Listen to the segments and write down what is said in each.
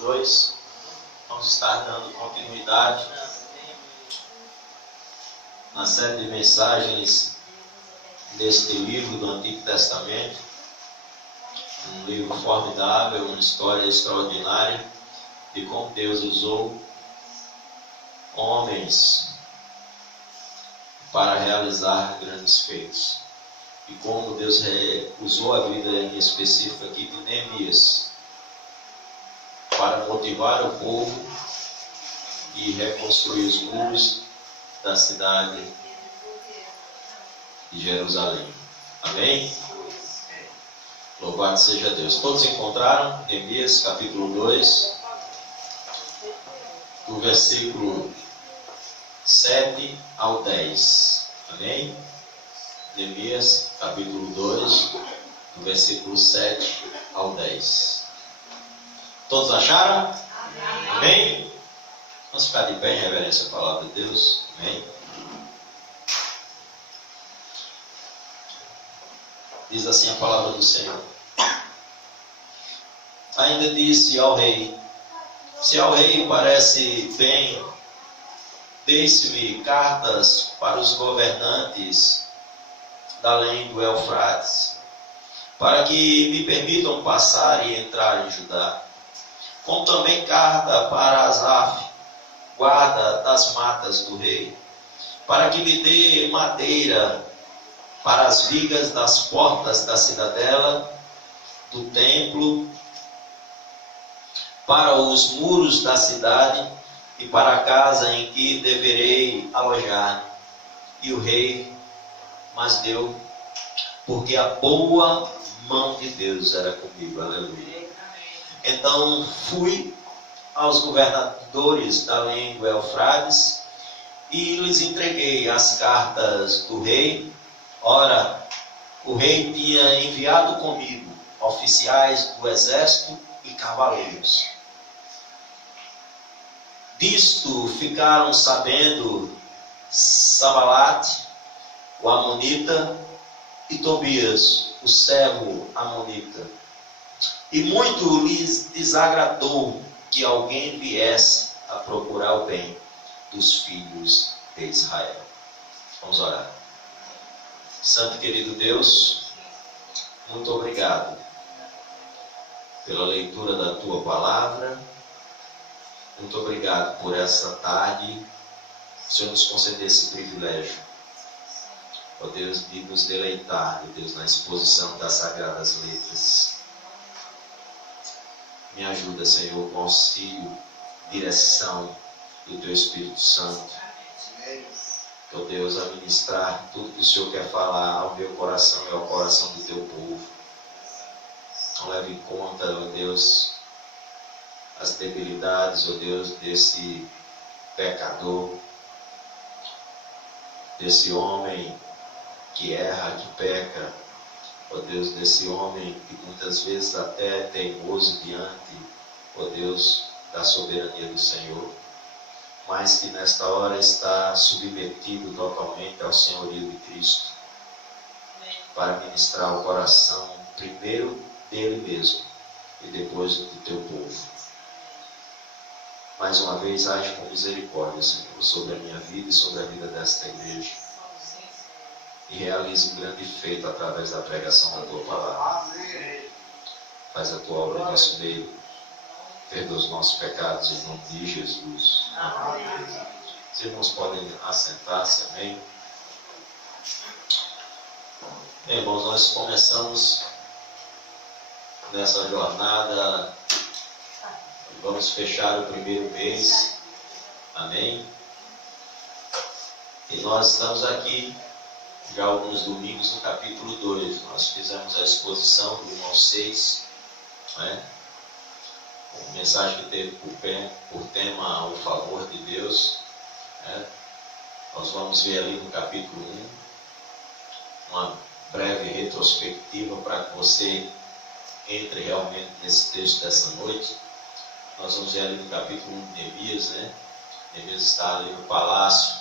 2. Vamos estar dando continuidade na série de mensagens deste livro do Antigo Testamento. Um livro formidável, uma história extraordinária de como Deus usou homens para realizar grandes feitos. E como Deus usou a vida em específico aqui de Neemias para motivar o povo e reconstruir os muros da cidade de Jerusalém. Amém? Louvado seja Deus. Todos encontraram Neemias capítulo 2, do versículo 7 ao 10. Amém? Neemias capítulo 2, do versículo 7 ao 10. Todos acharam? Amém? Vamos ficar de pé em reverência à palavra de Deus. Amém? Diz assim a palavra do Senhor. Ainda disse ao rei: se ao rei parece bem, deixe-me cartas para os governantes da além do Eufrates, para que me permitam passar e entrar em Judá, como também carta para Asaf, guarda das matas do rei, para que me dê madeira para as vigas das portas da cidadela, do templo, para os muros da cidade e para a casa em que deverei alojar. E o rei mas deu, porque a boa mão de Deus era comigo. Aleluia. Então fui aos governadores da língua Eufrates e lhes entreguei as cartas do rei. Ora, o rei tinha enviado comigo oficiais do exército e cavaleiros. Disto ficaram sabendo Sanbalate, o amonita, e Tobias, o servo amonita. E muito lhes desagradou que alguém viesse a procurar o bem dos filhos de Israel. Vamos orar. Santo e querido Deus, muito obrigado pela leitura da Tua Palavra. Muito obrigado por essa tarde. O Senhor nos conceder esse privilégio, ó Deus, de nos deleitar, ó Deus, na exposição das Sagradas Letras. Me ajuda, Senhor, com auxílio, direção do Teu Espírito Santo. Ó Deus, a ministrar tudo que o Senhor quer falar ao meu coração e ao coração do Teu povo. Não leve em conta, ó Deus, as debilidades, ó Deus, desse pecador, desse homem que erra, que peca, ó Deus, desse homem que muitas vezes até é teimoso diante, ó Deus, da soberania do Senhor, mas que nesta hora está submetido totalmente ao senhorio de Cristo, para ministrar o coração primeiro dele mesmo e depois do teu povo. Mais uma vez, age com misericórdia, Senhor, sobre a minha vida e sobre a vida desta igreja, e realize um grande feito através da pregação da Tua Palavra. Faz a Tua obra em nosso meio. Perdoa os nossos pecados em nome de Jesus. Amém. Os irmãos podem assentar-se, amém? Bem, irmãos, nós começamos nessa jornada. Vamos fechar o primeiro mês, amém? E nós estamos aqui já alguns domingos no capítulo 2. Nós fizemos a exposição do 1 ao 6, né? Uma mensagem que teve por tema o favor de Deus, né? Nós vamos ver ali no capítulo 1 uma breve retrospectiva para que você entre realmente nesse texto dessa noite. Nós vamos ver ali no capítulo 1 de Neemias, né? Neemias está ali no palácio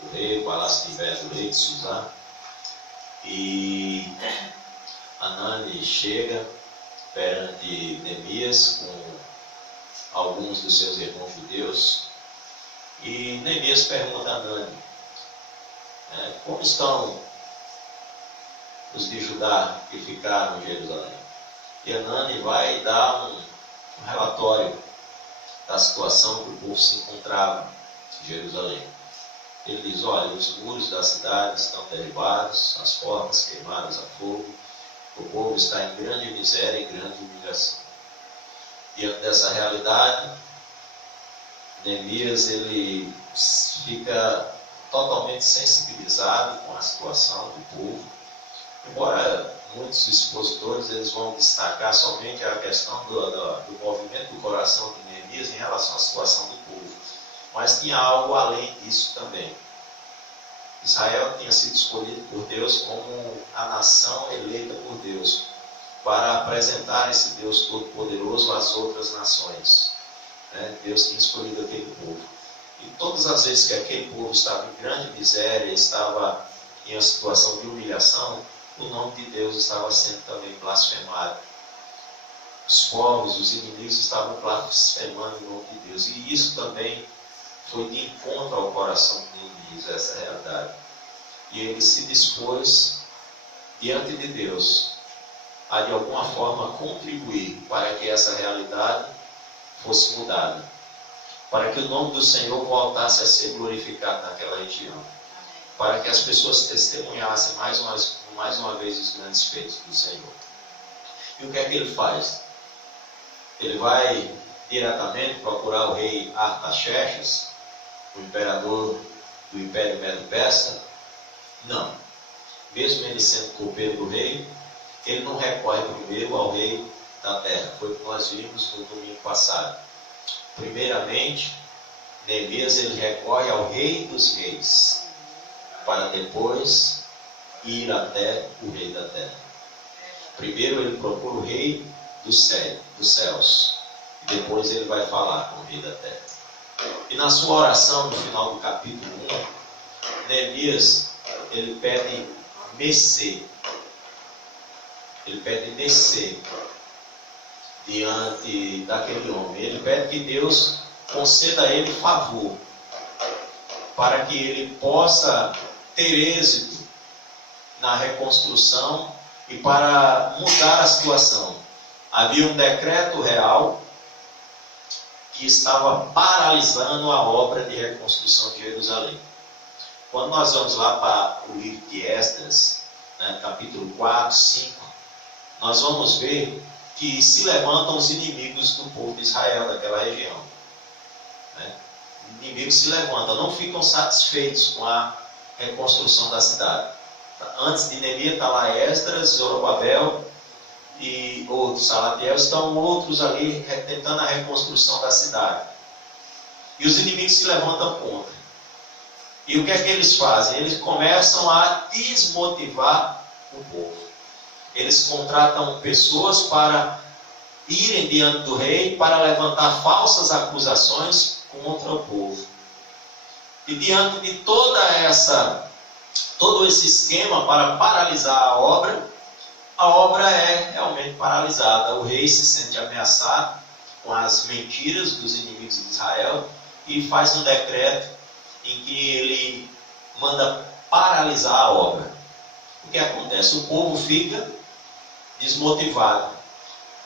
do rei, o palácio de Bé do rei de Suzã. E Anani chega perante Neemias com alguns dos seus irmãos judeus. E Neemias pergunta a Hanani, como estão os de Judá que ficaram em Jerusalém? E Hanani vai dar um relatório da situação que o povo se encontrava em Jerusalém. Ele diz, olha, os muros da cidade estão derribados, as portas queimadas a fogo, o povo está em grande miséria e grande humilhação. Diante dessa realidade, Neemias ele fica totalmente sensibilizado com a situação do povo. Embora muitos expositores eles vão destacar somente a questão do movimento do coração de Neemias em relação à situação do povo. Mas tinha algo além disso também. Israel tinha sido escolhido por Deus como a nação eleita por Deus para apresentar esse Deus Todo-Poderoso às outras nações. Deus tinha escolhido aquele povo. E todas as vezes que aquele povo estava em grande miséria, estava em uma situação de humilhação, o nome de Deus estava sendo também blasfemado. Os povos, os inimigos estavam blasfemando o nome de Deus. E isso também foi de encontro ao coração de Neemias, essa realidade. E ele se dispôs, diante de Deus, a de alguma forma contribuir para que essa realidade fosse mudada, para que o nome do Senhor voltasse a ser glorificado naquela região, para que as pessoas testemunhassem mais uma vez os grandes feitos do Senhor. E o que é que ele faz? Ele vai diretamente procurar o rei Artaxerxes, o imperador do Império Medo-Persa? Não. Mesmo ele sendo copeiro do rei, ele não recorre primeiro ao rei da terra. Foi o que nós vimos no domingo passado. Primeiramente, Neemias ele recorre ao rei dos reis, para depois ir até o rei da terra. Primeiro ele procura o rei dos céus, e depois ele vai falar com o rei da terra. E na sua oração, no final do capítulo 1, Neemias ele pede mercê. Ele pede descer diante daquele homem. Ele pede que Deus conceda a ele favor, para que ele possa ter êxito na reconstrução e para mudar a situação. Havia um decreto real que estava paralisando a obra de reconstrução de Jerusalém. Quando nós vamos lá para o livro de Esdras, capítulo 4, 5, nós vamos ver que se levantam os inimigos do povo de Israel, daquela região. Inimigos se levantam, não ficam satisfeitos com a reconstrução da cidade. Antes de Neemias está lá Esdras, Zorobabel e outros, Salatiel, estão outros ali tentando a reconstrução da cidade. E os inimigos se levantam contra. E o que é que eles fazem? Eles começam a desmotivar o povo. Eles contratam pessoas para irem diante do rei para levantar falsas acusações contra o povo. E diante de todo esse esquema para paralisar a obra é realmente paralisada. O rei se sente ameaçado com as mentiras dos inimigos de Israel e faz um decreto em que ele manda paralisar a obra. O que acontece? O povo fica desmotivado.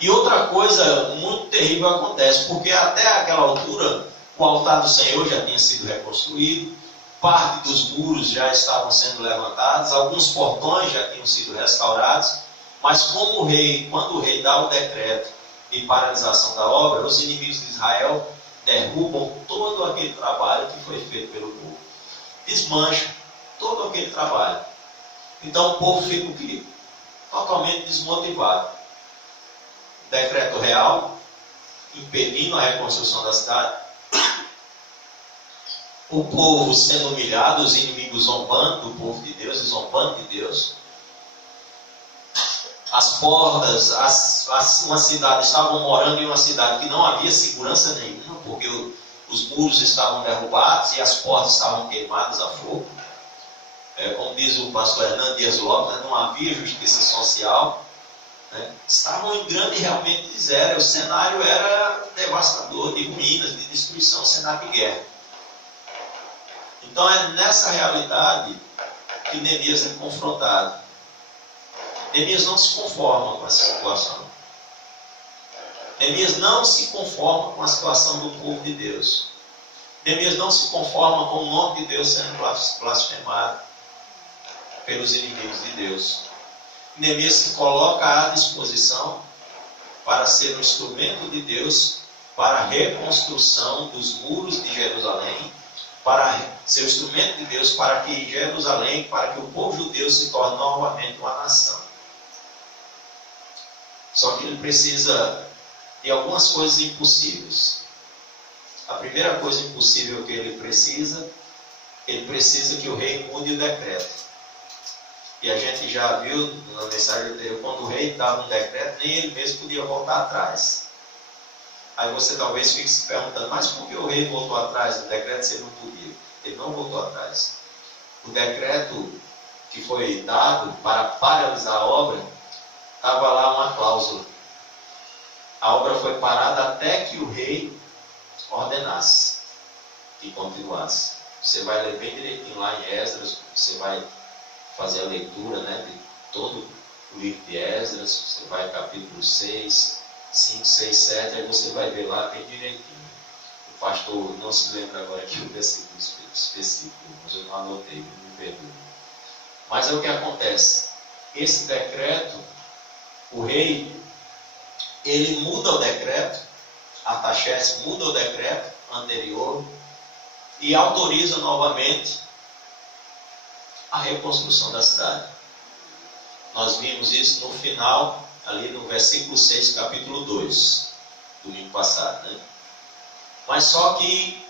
E outra coisa muito terrível acontece, porque até aquela altura o altar do Senhor já tinha sido reconstruído, parte dos muros já estavam sendo levantados, alguns portões já tinham sido restaurados, mas quando o rei dá o decreto de paralisação da obra, os inimigos de Israel derrubam todo aquele trabalho que foi feito pelo povo. Desmancham todo aquele trabalho. Então o povo fica o quê? Totalmente desmotivado. Decreto real, impedindo a reconstrução da cidade. O povo sendo humilhado, os inimigos zombando do povo de Deus e zombando de Deus. As portas, uma cidade, estavam morando em uma cidade que não havia segurança nenhuma, porque os muros estavam derrubados e as portas estavam queimadas a fogo. Como diz o pastor Hernando Dias Lopes, não havia justiça social. Estavam em grande realmente miséria. O cenário era devastador, de ruínas, de destruição, cenário de guerra. Então é nessa realidade que Neemias é confrontado. Neemias não se conforma com essa situação. Neemias não se conforma com a situação do povo de Deus. Neemias não se conforma com o nome de Deus sendo blasfemado pelos inimigos de Deus. Neemias se coloca à disposição para ser um instrumento de Deus para a reconstrução dos muros de Jerusalém, para ser um instrumento de Deus para que Jerusalém, para que o povo judeu se torne novamente uma nação. Só que ele precisa de algumas coisas impossíveis. A primeira coisa impossível que ele precisa que o rei mude o decreto. E a gente já viu na mensagem anterior, quando o rei dava um decreto, nem ele mesmo podia voltar atrás. Aí você talvez fique se perguntando, mas por que o rei voltou atrás do decreto se ele não podia? Ele não voltou atrás. O decreto que foi dado para paralisar a obra, estava lá uma cláusula. A obra foi parada até que o rei ordenasse e continuasse. Você vai ler bem direitinho lá em Esdras, você vai fazer a leitura, né, de todo o livro de Esdras, você vai capítulo 6, 5, 6, 7, aí você vai ver lá bem direitinho. O pastor não se lembra agora aqui o versículo específico, mas eu não anotei, me perdoe. Mas é o que acontece. Esse decreto, o rei, ele muda o decreto, Artaxerxes muda o decreto anterior e autoriza novamente a reconstrução da cidade. Nós vimos isso no final, ali no versículo 6, capítulo 2, domingo passado, né? Mas só que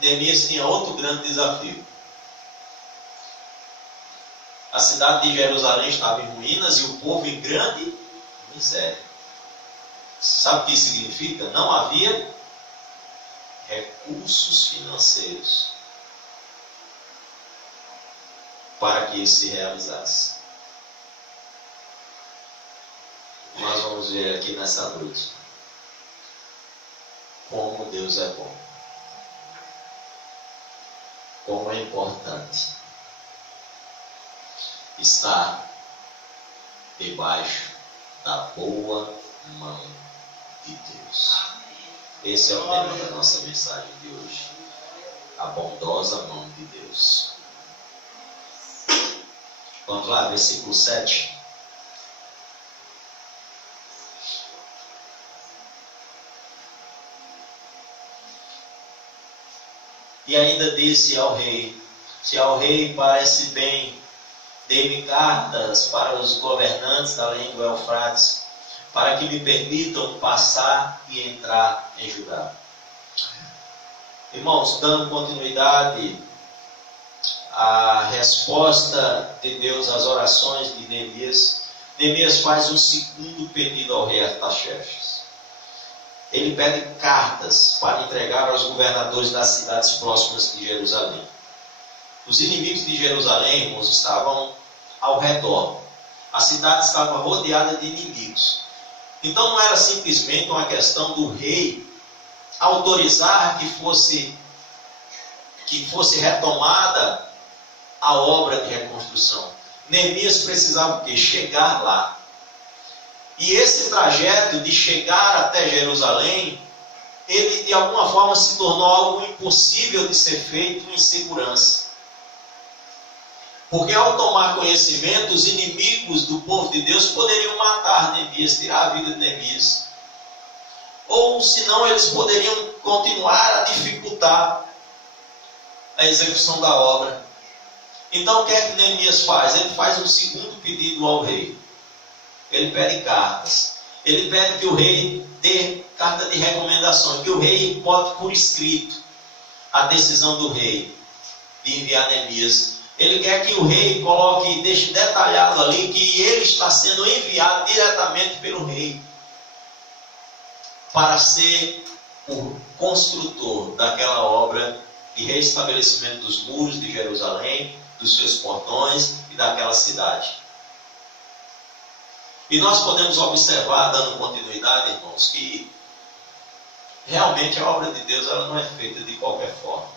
Neemias tinha outro grande desafio. A cidade de Jerusalém estava em ruínas e o povo em grande miséria. Sabe o que isso significa? Não havia recursos financeiros para que isso se realizasse. Nós vamos ver aqui nessa noite como Deus é bom, como é importante estar debaixo da boa mão de Deus. Esse é o tema da nossa mensagem de hoje. A bondosa mão de Deus. Vamos lá, versículo 7. E ainda disse ao rei: se ao rei parece bem, dê-me cartas para os governantes da além do Eufrates, para que me permitam passar e entrar em Judá. Irmãos, dando continuidade à resposta de Deus às orações de Neemias, Neemias faz um segundo pedido ao rei Artaxerxes. Ele pede cartas para entregar aos governadores das cidades próximas de Jerusalém. Os inimigos de Jerusalém, irmãos, estavam ao redor. A cidade estava rodeada de inimigos. Então não era simplesmente uma questão do rei autorizar que fosse retomada a obra de reconstrução. Neemias precisava o quê? Chegar lá. E esse trajeto de chegar até Jerusalém, ele de alguma forma se tornou algo impossível de ser feito em segurança. Porque ao tomar conhecimento, os inimigos do povo de Deus poderiam matar Neemias, tirar a vida de Neemias. Ou senão eles poderiam continuar a dificultar a execução da obra. Então o que é que Neemias faz? Ele faz um segundo pedido ao rei. Ele pede cartas. Ele pede que o rei dê carta de recomendação, que o rei bote por escrito a decisão do rei de enviar Neemias. Ele quer que o rei coloque, deixe detalhado ali que ele está sendo enviado diretamente pelo rei para ser o construtor daquela obra de restabelecimento dos muros de Jerusalém, dos seus portões e daquela cidade. E nós podemos observar, dando continuidade, irmãos, que realmente a obra de Deus ela não é feita de qualquer forma.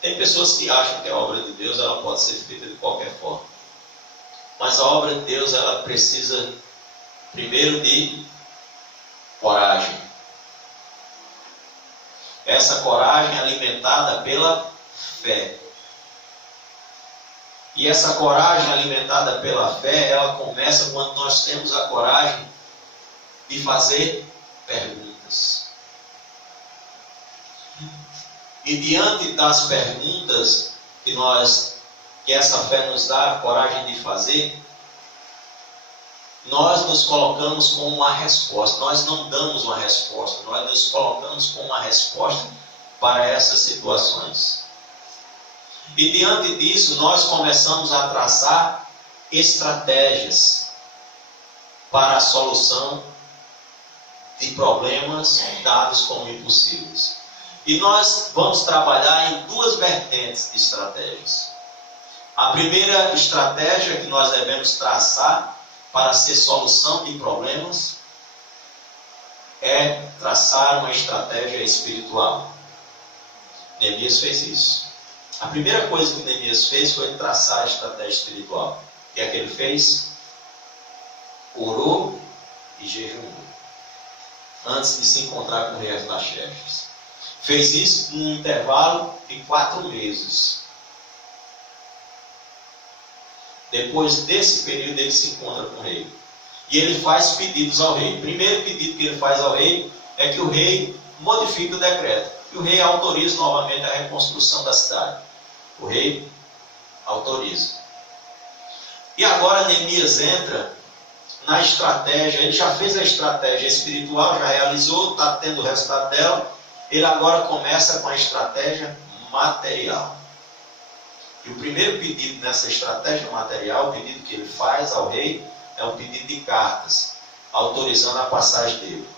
Tem pessoas que acham que a obra de Deus ela pode ser feita de qualquer forma. Mas a obra de Deus ela precisa primeiro de coragem. Essa coragem é alimentada pela fé. E essa coragem alimentada pela fé, ela começa quando nós temos a coragem de fazer perguntas. E diante das perguntas que essa fé nos dá a coragem de fazer, nós nos colocamos com uma resposta. Nós não damos uma resposta, nós nos colocamos com uma resposta para essas situações. E diante disso, nós começamos a traçar estratégias para a solução de problemas dados como impossíveis. E nós vamos trabalhar em duas vertentes de estratégias. A primeira estratégia que nós devemos traçar para ser solução de problemas é traçar uma estratégia espiritual. Neemias fez isso. A primeira coisa que Neemias fez foi traçar a estratégia espiritual. O que é que ele fez? Orou e jejuou antes de se encontrar com o rei Artaxerxes. Fez isso num intervalo de 4 meses. Depois desse período ele se encontra com o rei. E ele faz pedidos ao rei. O primeiro pedido que ele faz ao rei é que o rei modifique o decreto. Que o rei autorize novamente a reconstrução da cidade. O rei autoriza. E agora Neemias entra na estratégia. Ele já fez a estratégia espiritual, já realizou, está tendo o resultado dela. Ele agora começa com a estratégia material. E o primeiro pedido nessa estratégia material, o pedido que ele faz ao rei, é um pedido de cartas, autorizando a passagem dele,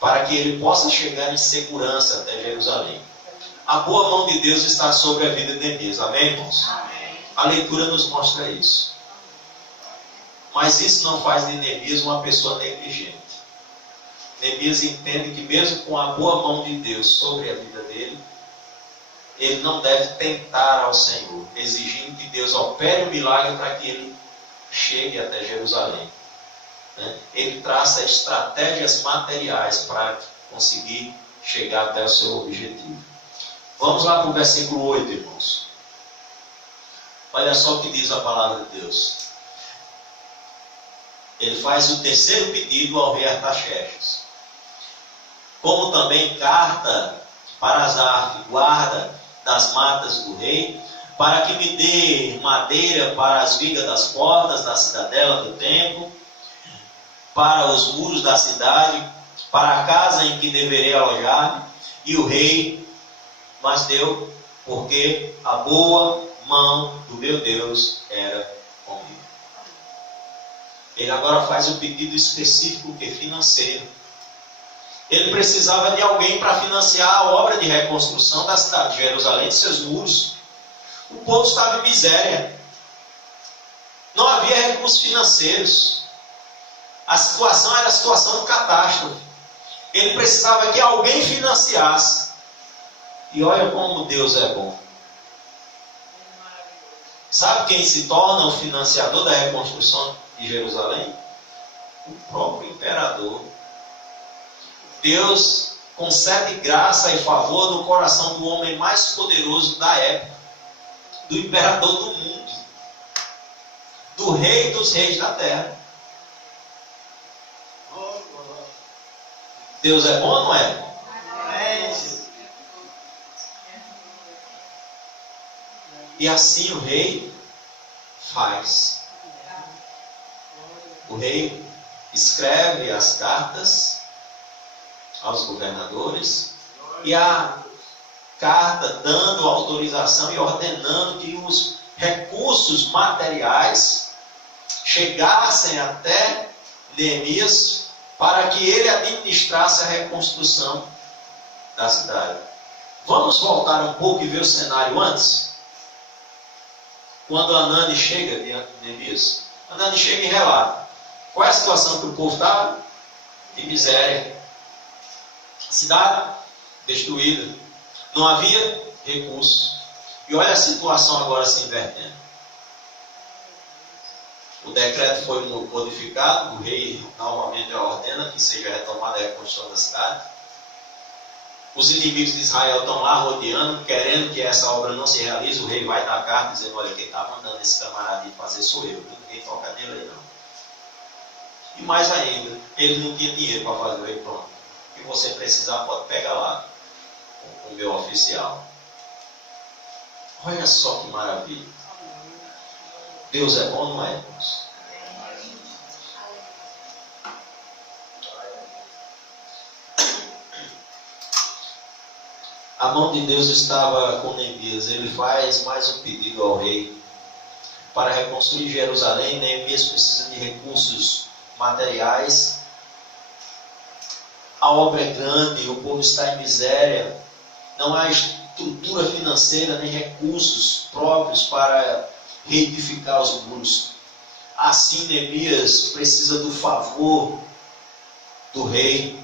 para que ele possa chegar em segurança até Jerusalém. A boa mão de Deus está sobre a vida de Neemias. Amém, irmãos? Amém. A leitura nos mostra isso. Mas isso não faz de Neemias uma pessoa negligente. Neemias entende que mesmo com a boa mão de Deus sobre a vida dele, ele não deve tentar ao Senhor, exigindo que Deus opere o milagre para que ele chegue até Jerusalém. Ele traça estratégias materiais para conseguir chegar até o seu objetivo. Vamos lá para o versículo 8, irmãos. Olha só o que diz a palavra de Deus. Ele faz o terceiro pedido ao rei Artaxerxes. Como também carta para Asaf, guarda das matas do rei, para que me dê madeira para as vigas das portas da cidadela do templo, para os muros da cidade, para a casa em que deverei alojar-me. E o rei mas deu, porque a boa mão do meu Deus era comigo. Ele agora faz um pedido específico que é financeiro. Ele precisava de alguém para financiar a obra de reconstrução da cidade de Jerusalém, de seus muros. O povo estava em miséria. Não havia recursos financeiros. A situação era a situação de catástrofe. Ele precisava que alguém financiasse. E olha como Deus é bom. Sabe quem se torna o financiador da reconstrução de Jerusalém? O próprio imperador. Deus concede graça e favor no coração do homem mais poderoso da época, do imperador do mundo, do rei dos reis da terra. Deus é bom ou não é? E assim o rei faz. O rei escreve as cartas aos governadores e a carta dando autorização e ordenando que os recursos materiais chegassem até Neemias para que ele administrasse a reconstrução da cidade. Vamos voltar um pouco e ver o cenário antes? Quando Anani chega diante de Neemias, Anani chega e relata: Qual é a situação que o povo estava? De miséria. A cidade destruída. Não havia recursos. E olha a situação agora se invertendo. O decreto foi modificado, o rei novamente ordena que seja retomada a reconstrução da cidade. Os inimigos de Israel estão lá rodeando, querendo que essa obra não se realize. O rei vai dar carta dizendo: olha, quem está mandando esse camarada fazer sou eu, ninguém toca nele aí não. E mais ainda, ele não tinha dinheiro para fazer o rei, pronto. O que você precisar pode pegar lá, com o meu oficial. Olha só que maravilha. Deus é bom, não é, irmãos? A mão de Deus estava com Neemias. Ele faz mais um pedido ao rei para reconstruir Jerusalém. Neemias precisa de recursos materiais. A obra é grande, o povo está em miséria. Não há estrutura financeira nem recursos próprios para reedificar os muros. Assim, Neemias precisa do favor do rei,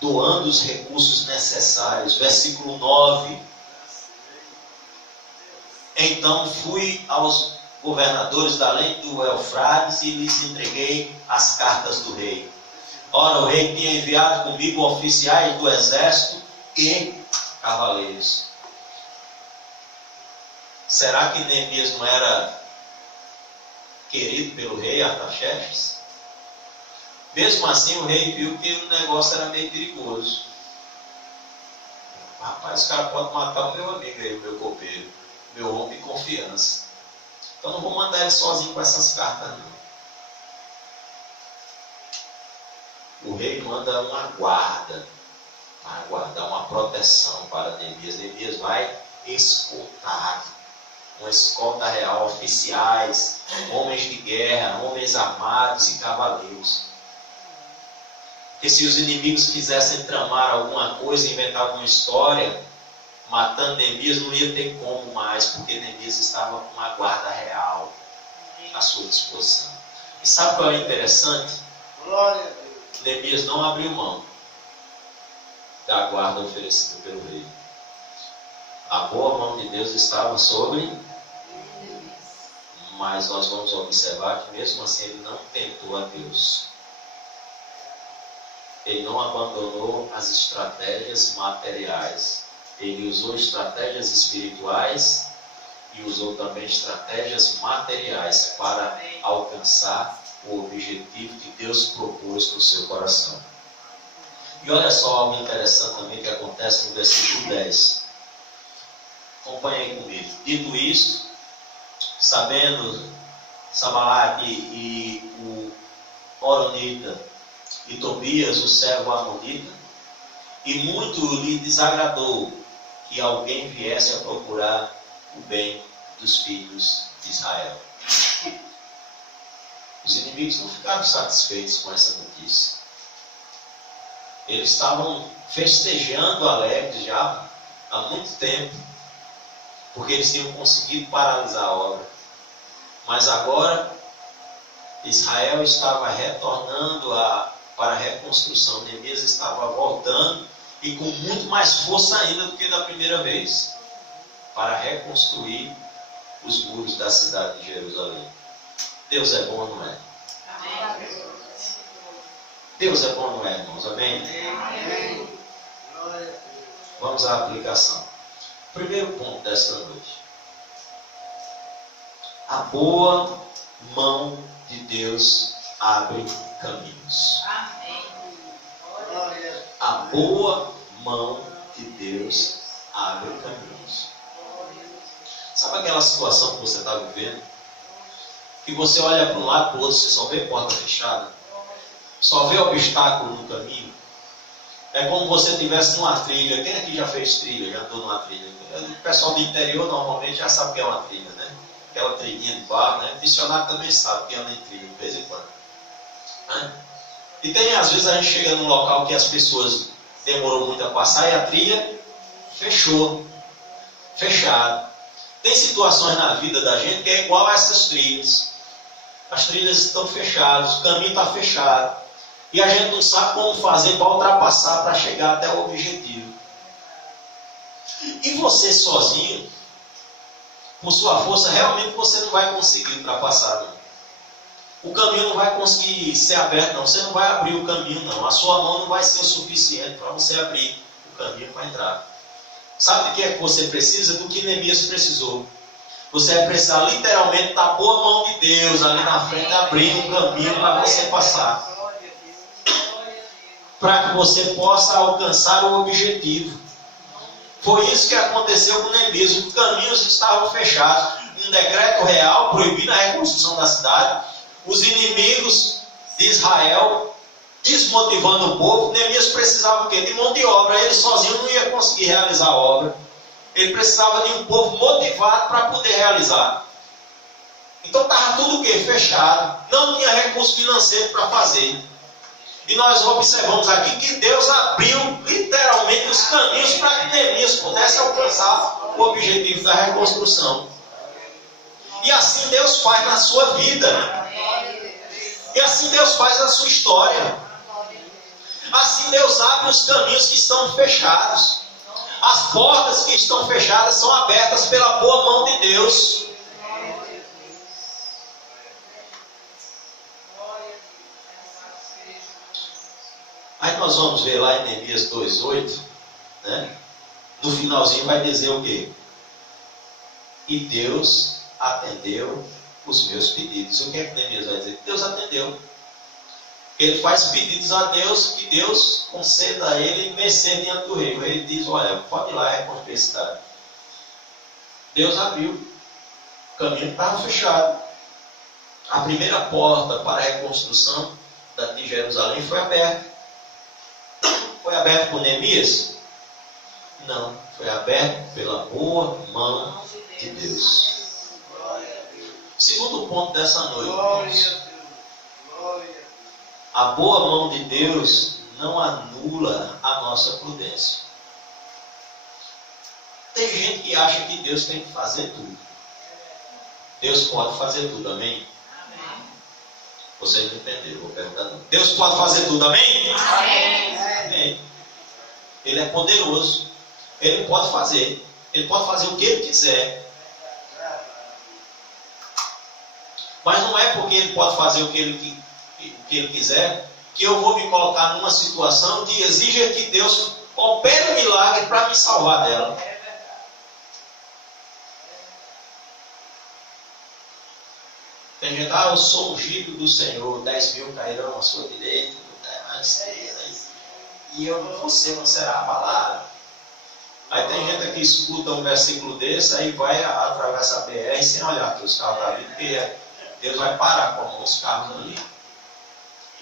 doando os recursos necessários. Versículo 9. Então fui aos governadores da além do Eufrates e lhes entreguei as cartas do rei. Ora, o rei tinha enviado comigo oficiais do exército e cavaleiros. Será que Neemias não era querido pelo rei Artaxerxes? Mesmo assim, o rei viu que o negócio era meio perigoso. Rapaz, os caras podem matar o meu amigo aí, o meu copeiro, meu homem de confiança. Então não vou mandar ele sozinho com essas cartas, não. O rei manda uma guarda para guardar uma proteção para Neemias. Neemias vai escoltar, uma escolta real, oficiais, homens de guerra, homens armados e cavaleiros. Porque se os inimigos quisessem tramar alguma coisa, inventar alguma história, matando Neemias, não ia ter como mais, porque Neemias estava com uma guarda real à sua disposição. E sabe qual é o interessante? Glória a Deus. Neemias não abriu mão da guarda oferecida pelo rei. A boa mão de Deus estava sobre, mas nós vamos observar que mesmo assim ele não tentou a Deus. Ele não abandonou as estratégias materiais. Ele usou estratégias espirituais e usou também estratégias materiais para alcançar o objetivo que Deus propôs no seu coração. E olha só algo interessante também que acontece no versículo 10. Acompanhem comigo. Dito isto, sabendo Samalaque e o Horonita e Tobias, o servo amonita, e muito lhe desagradou que alguém viesse a procurar o bem dos filhos de Israel. Os inimigos não ficaram satisfeitos com essa notícia. Eles estavam festejando alegres já há muito tempo, porque eles tinham conseguido paralisar a obra. Mas agora Israel estava retornando para a reconstrução. Neemias estava voltando e com muito mais força ainda do que da primeira vez, para reconstruir os muros da cidade de Jerusalém. Deus é bom, não é? Amém. Deus é bom, não é, irmãos? Amém? Amém. Glória a Deus. Vamos à aplicação. Primeiro ponto desta noite. A boa mão de Deus abre caminhos. Amém. Glória A boa mão de Deus abre caminhos. Sabe aquela situação que você está vivendo? Que você olha para um lado, para o outro, você só vê porta fechada, só vê obstáculo no caminho. É como você estivesse numa trilha. Quem aqui já fez trilha, já andou numa trilha? O pessoal do interior normalmente já sabe o que é uma trilha, né? Aquela trilhinha de barro, né? O missionário também sabe que anda em trilha, de vez em quando. Né? E tem, às vezes, a gente chega num local que as pessoas demorou muito a passar e a trilha fechou. Fechado. Tem situações na vida da gente que é igual a essas trilhas. As trilhas estão fechadas, o caminho está fechado. E a gente não sabe como fazer para ultrapassar, para chegar até o objetivo. E você sozinho, por sua força, realmente você não vai conseguir ultrapassar, não. O caminho não vai conseguir ser aberto, não. Você não vai abrir o caminho, não. A sua mão não vai ser o suficiente para você abrir o caminho para entrar. Sabe do que é que você precisa? Do que Neemias precisou. Você vai precisar literalmente da boa mão de Deus ali na frente, abrir um caminho para você passar. Para que você possa alcançar o objetivo. Foi isso que aconteceu com Neemias. Os caminhos estavam fechados. Um decreto real proibindo a reconstrução da cidade. Os inimigos de Israel desmotivando o povo. Neemias precisava o quê? De mão de obra. Ele sozinho não ia conseguir realizar a obra. Ele precisava de um povo motivado para poder realizar. Então estava tudo o quê? Fechado. Não tinha recurso financeiro para fazer. E nós observamos aqui que Deus abriu literalmente os caminhos para que Neemias pudesse alcançar o objetivo da reconstrução. E assim Deus faz na sua vida. E assim Deus faz na sua história. Assim Deus abre os caminhos que estão fechados. As portas que estão fechadas são abertas pela boa mão de Deus. Aí nós vamos ver lá em Neemias 2:8, né? No finalzinho vai dizer o quê? E Deus atendeu os meus pedidos. O que é que Neemias vai dizer? Deus atendeu. Ele faz pedidos a Deus, que Deus conceda a ele mercê diante do rei. O rei diz, olha, pode ir lá reconstruir a cidade. Deus abriu. O caminho estava fechado. A primeira porta para a reconstrução de Jerusalém foi aberta. Foi aberto por Neemias? Não. Foi aberto pela boa mão de Deus. Segundo ponto dessa noite. A boa mão de Deus não anula a nossa prudência. Tem gente que acha que Deus tem que fazer tudo. Deus pode fazer tudo, amém? Vocês não entenderam, vou perguntar. Deus pode fazer tudo, amém? Amém. Amém. Ele é poderoso. Ele pode fazer. Ele pode fazer o que ele quiser. Mas não é porque ele pode fazer o que ele quiser que eu vou me colocar numa situação que exija que Deus opere um milagre para me salvar dela. Tem gente, eu sou ungido do Senhor, 10 mil cairão à sua direita, e você não será abalado. Aí tem gente que escuta um versículo desse, aí vai atravessar a BR sem olhar que os carros estão vindo, porque Deus vai parar com os carros ali.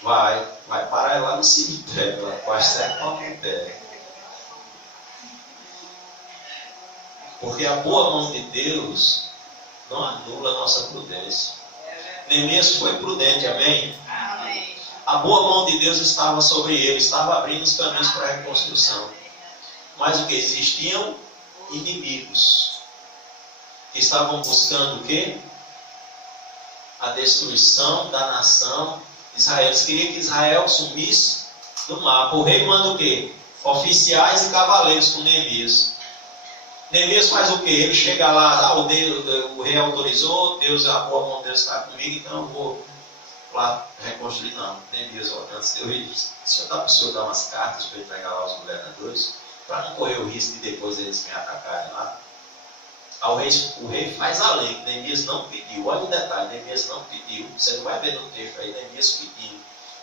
Vai parar lá no cemitério, lá quase até com a pé. Porque a boa mão de Deus não anula a nossa prudência. Neemias foi prudente, amém? Amém. A boa mão de Deus estava sobre ele, estava abrindo os caminhos para a reconstrução. Mas o que? Existiam inimigos que estavam buscando o quê? A destruição da nação de Israel. Eles queriam que Israel sumisse do mapa. O rei manda o quê? Oficiais e cavaleiros com Neemias. Neemias faz o quê? Ele chega lá, o rei autorizou, Deus, a boa mão de Deus está comigo, então eu vou lá reconstruir. Não, Neemias, antes eu disse, o senhor dá para o senhor dar umas cartas para entregar lá aos governadores, para não correr o risco de depois eles me atacarem lá. O rei faz a lei, Neemias não pediu. Olha o detalhe, Neemias não pediu. Você não vai ver no texto aí, Neemias pediu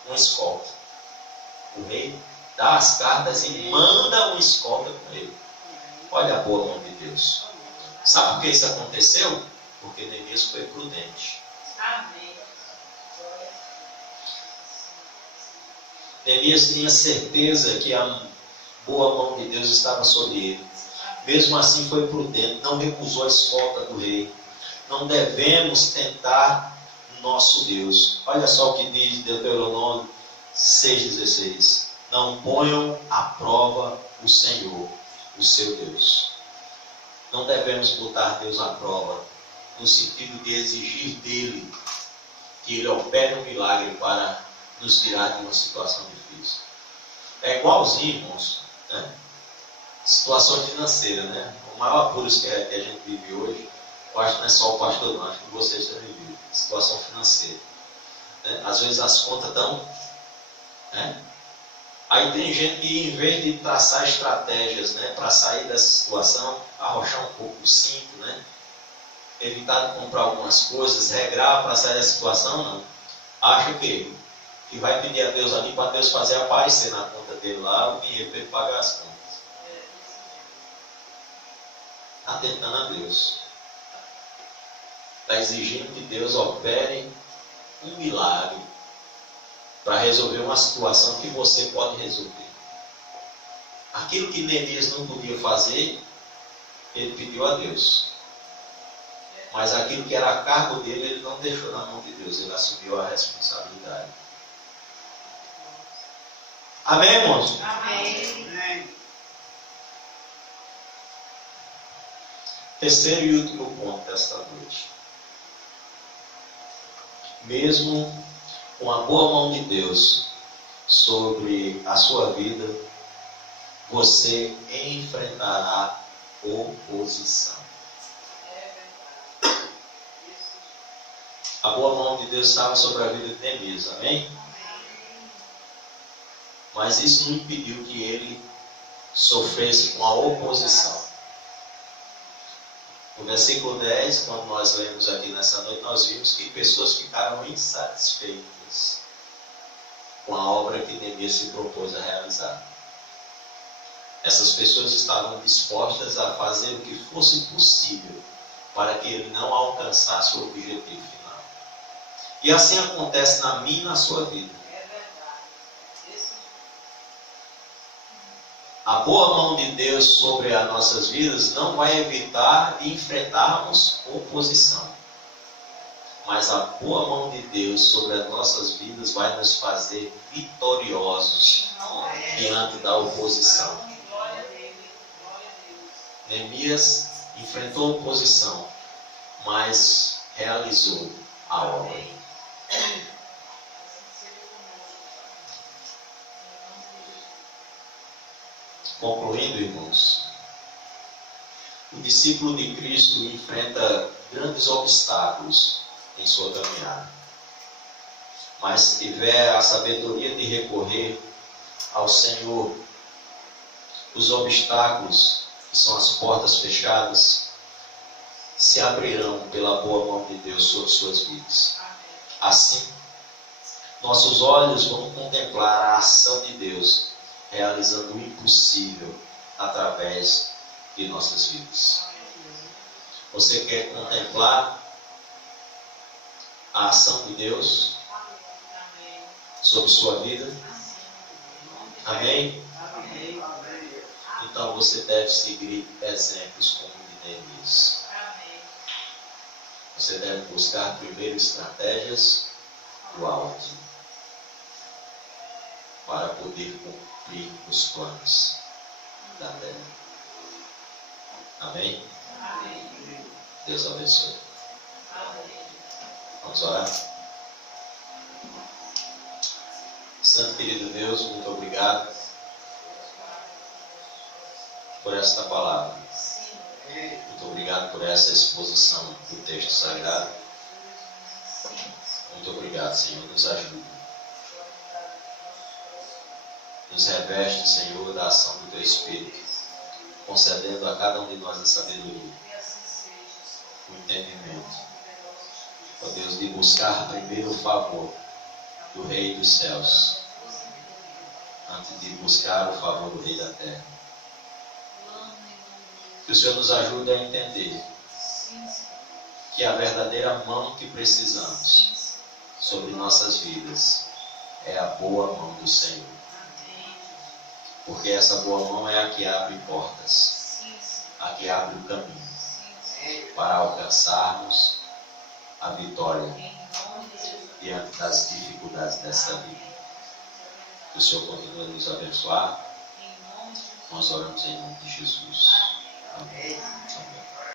uma escolta. O rei dá as cartas e manda uma escolta com ele. Olha a boa mão de Deus. Sabe por que isso aconteceu? Porque Neemias foi prudente. Amém. Neemias tinha certeza que a boa mão de Deus estava sobre ele. Mesmo assim foi prudente, não recusou a escolta do rei. Não devemos tentar nosso Deus. Olha só o que diz Deuteronômio 6,16. Não ponham à prova o Senhor, o seu Deus. Não devemos botar Deus à prova, no sentido de exigir dele que Ele opere um milagre para nos tirar de uma situação difícil. É igualzinho, irmãos, né? Situação financeira, né? O maior apuro que a gente vive hoje, eu acho que não é só o pastor, não, acho que vocês também vivem. Situação financeira. Né? Às vezes as contas estão... Né? Aí tem gente que, em vez de traçar estratégias, né, para sair dessa situação, arrochar um pouco o cinto, né? Evitar de comprar algumas coisas, regrar para sair da situação, não. Acha que vai pedir a Deus ali para Deus fazer aparecer na conta dele lá o dinheiro para ele pagar as contas. Está tentando a Deus. Está exigindo que Deus opere um milagre para resolver uma situação que você pode resolver. Aquilo que Neemias não podia fazer, ele pediu a Deus. Mas aquilo que era a cargo dele, ele não deixou na mão de Deus. Ele assumiu a responsabilidade. Amém, irmãos? Amém. Terceiro e último ponto desta noite. Mesmo com a boa mão de Deus sobre a sua vida, você enfrentará oposição. A boa mão de Deus estava sobre a vida de Neemias, amém? Mas isso não impediu que ele sofresse com a oposição. No versículo 10, quando nós lemos aqui nessa noite, nós vimos que pessoas ficaram insatisfeitas com a obra que Neemias se propôs a realizar. Essas pessoas estavam dispostas a fazer o que fosse possível para que ele não alcançasse o objetivo final. E assim acontece na minha e na sua vida. A boa mão de Deus sobre as nossas vidas não vai evitar de enfrentarmos oposição. Mas a boa mão de Deus sobre as nossas vidas vai nos fazer vitoriosos diante da oposição. Neemias enfrentou oposição, mas realizou a obra. Concluindo, irmãos, o discípulo de Cristo enfrenta grandes obstáculos em sua caminhada. Mas se tiver a sabedoria de recorrer ao Senhor, os obstáculos, que são as portas fechadas, se abrirão pela boa mão de Deus sobre suas vidas. Assim, nossos olhos vão contemplar a ação de Deus realizando o impossível através de nossas vidas. Você quer contemplar a ação de Deus sobre sua vida? Amém? Então você deve seguir exemplos como o de Neemias. Você deve buscar primeiro estratégias do alto para poder cumprir os planos da terra. Amém? Amém. Deus abençoe. Amém. Vamos orar? Santo querido Deus, muito obrigado por esta palavra. Muito obrigado por essa exposição do texto sagrado. Muito obrigado, Senhor. Nos ajuda. Nos reveste, Senhor, da ação do Teu Espírito, concedendo a cada um de nós a sabedoria, o entendimento, ó Deus, de buscar primeiro o favor do Rei dos céus, antes de buscar o favor do Rei da terra. Que o Senhor nos ajude a entender que a verdadeira mão que precisamos sobre nossas vidas é a boa mão do Senhor. Porque essa boa mão é a que abre portas, a que abre o caminho para alcançarmos a vitória diante das dificuldades desta vida. Que o Senhor continue a nos abençoar. Nós oramos em nome de Jesus. Amém. Amém.